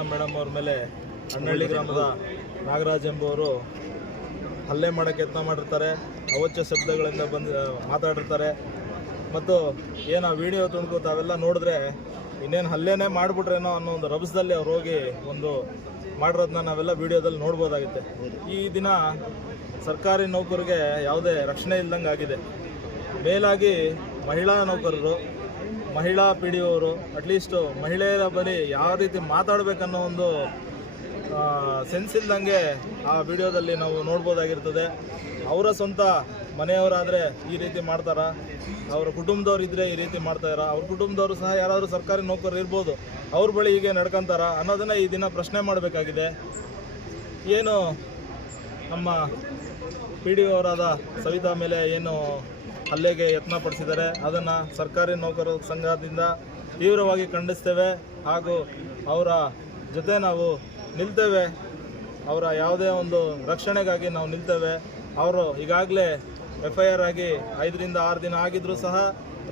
Madam ಅವ್ರ ಮೇಲೆ ಅಣ್ಣಹಳ್ಳಿ ಗ್ರಾಮದ ನಾಗರಾಜ್ ಎಂಬುವರು ಹಲ್ಲೆ ಮಾಡೋಕ್ಕೆ ಯತ್ನ ಮಾಡಿರ್ತಾರೆ. ಅವಾಚ್ಯ ಶಬ್ದಗಳಿಂದ ಮಾತಾಡಿರ್ತಾರೆ. ಮತ್ತು ಏನು ಆ ವಿಡಿಯೋ ತುಣುಕು ತಾವೆಲ್ಲ ನೋಡಿದ್ರೆ ಇನ್ನೇನು ಹಲ್ಲೆನೇ ಮಾಡಿಬಿಟ್ರೇನೋ ಅನ್ನೋ ಒಂದು ರಭಸದಲ್ಲಿ ಅವ್ರು ಹೋಗಿ ಒಂದು ಮಾಡಿರೋದನ್ನ ನಾವೆಲ್ಲ ವಿಡಿಯೋದಲ್ಲಿ ನೋಡ್ಬೋದಾಗುತ್ತೆ. ಈ ದಿನ ಸರ್ಕಾರಿ ನೌಕರಿಗೆ ಯಾವುದೇ ರಕ್ಷಣೆ ಇಲ್ದಂಗೆ ಆಗಿದೆ. ಮೇಲಾಗಿ ಮಹಿಳಾ ನೌಕರರು, ಮಹಿಳಾ ಪಿ ಡಿ ಅವರು ಅಟ್ಲೀಸ್ಟು ಮಹಿಳೆಯರ ಬಳಿ ಯಾವ ರೀತಿ ಮಾತಾಡಬೇಕನ್ನೋ ಒಂದು ಸೆನ್ಸ್ ಇಲ್ದಂಗೆ ಆ ವಿಡಿಯೋದಲ್ಲಿ ನಾವು ನೋಡ್ಬೋದಾಗಿರ್ತದೆ. ಅವರ ಸ್ವಂತ ಮನೆಯವರಾದರೆ ಈ ರೀತಿ ಮಾಡ್ತಾರಾ, ಅವರ ಕುಟುಂಬದವ್ರು ಇದ್ದರೆ ಈ ರೀತಿ ಮಾಡ್ತಾಯಿರಾ, ಅವ್ರ ಕುಟುಂಬದವರು ಸಹ ಯಾರಾದರೂ ಸರ್ಕಾರಿ ನೌಕರರು ಇರ್ಬೋದು, ಅವ್ರ ಬಳಿ ಹೀಗೆ ನಡ್ಕೊತಾರ ಅನ್ನೋದನ್ನು ಈ ದಿನ ಪ್ರಶ್ನೆ ಮಾಡಬೇಕಾಗಿದೆ. ಏನು ನಮ್ಮ ಪಿ ಡಿ ಅವರಾದ ಸವಿತಾ ಮೇಲೆ ಏನು ಹಲ್ಲೆಗೆ ಯತ್ನ ಪಡಿಸಿದ್ದಾರೆ ಅದನ್ನು ಸರ್ಕಾರಿ ನೌಕರರ ಸಂಘದಿಂದ ತೀವ್ರವಾಗಿ ಖಂಡಿಸ್ತೇವೆ. ಹಾಗೂ ಅವರ ಜೊತೆ ನಾವು ನಿಲ್ತೇವೆ. ಅವರ ಯಾವುದೇ ಒಂದು ರಕ್ಷಣೆಗಾಗಿ ನಾವು ನಿಲ್ತೇವೆ. ಅವರು ಈಗಾಗಲೇ FIR ಆಗಿ 5 ರಿಂದ 6 ದಿನ ಆಗಿದ್ದರೂ ಸಹ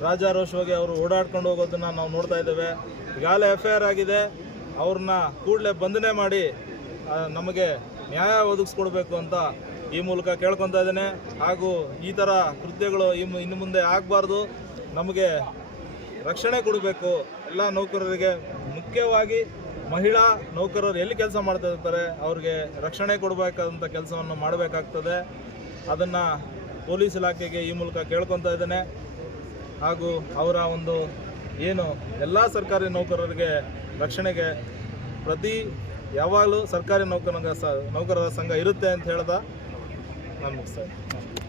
ರಾಜಾರೋಷವಾಗಿ ಅವರು ಓಡಾಡ್ಕೊಂಡು ಹೋಗೋದನ್ನು ನಾವು ನೋಡ್ತಾ ಇದ್ದೇವೆ. ಈಗಾಗಲೇ FIR ಆಗಿದೆ. ಅವ್ರನ್ನ ಕೂಡಲೇ ಬಂಧನೆ ಮಾಡಿ ನಮಗೆ ನ್ಯಾಯ ಒದಗಿಸ್ಕೊಡ್ಬೇಕು ಅಂತ ಈ ಮೂಲಕ ಕೇಳ್ಕೊತಾ ಇದ್ದೇನೆ. ಹಾಗೂ ಈ ಥರ ಕೃತ್ಯಗಳು ಇನ್ನು ಮುಂದೆ ಆಗಬಾರ್ದು. ನಮಗೆ ರಕ್ಷಣೆ ಕೊಡಬೇಕು ಎಲ್ಲ ನೌಕರರಿಗೆ, ಮುಖ್ಯವಾಗಿ ಮಹಿಳಾ ನೌಕರರು ಎಲ್ಲಿ ಕೆಲಸ ಮಾಡ್ತಾ ಇರ್ತಾರೆ ಅವ್ರಿಗೆ ರಕ್ಷಣೆ ಕೊಡಬೇಕಾದಂಥ ಕೆಲಸವನ್ನು ಮಾಡಬೇಕಾಗ್ತದೆ. ಅದನ್ನು ಪೊಲೀಸ್ ಇಲಾಖೆಗೆ ಈ ಮೂಲಕ ಕೇಳ್ಕೊತಾ ಇದ್ದೇನೆ. ಹಾಗೂ ಅವರ ಒಂದು ಏನು ಎಲ್ಲ ಸರ್ಕಾರಿ ನೌಕರರಿಗೆ ರಕ್ಷಣೆಗೆ ಯಾವಾಗಲೂ ಸರ್ಕಾರಿ ನೌಕರರ ಸಂಘ ಇರುತ್ತೆ ಅಂತ ಹೇಳ್ದ ನಾನು ಮುಗಿಸ್ತಾ ಇದ್ದೀನಿ.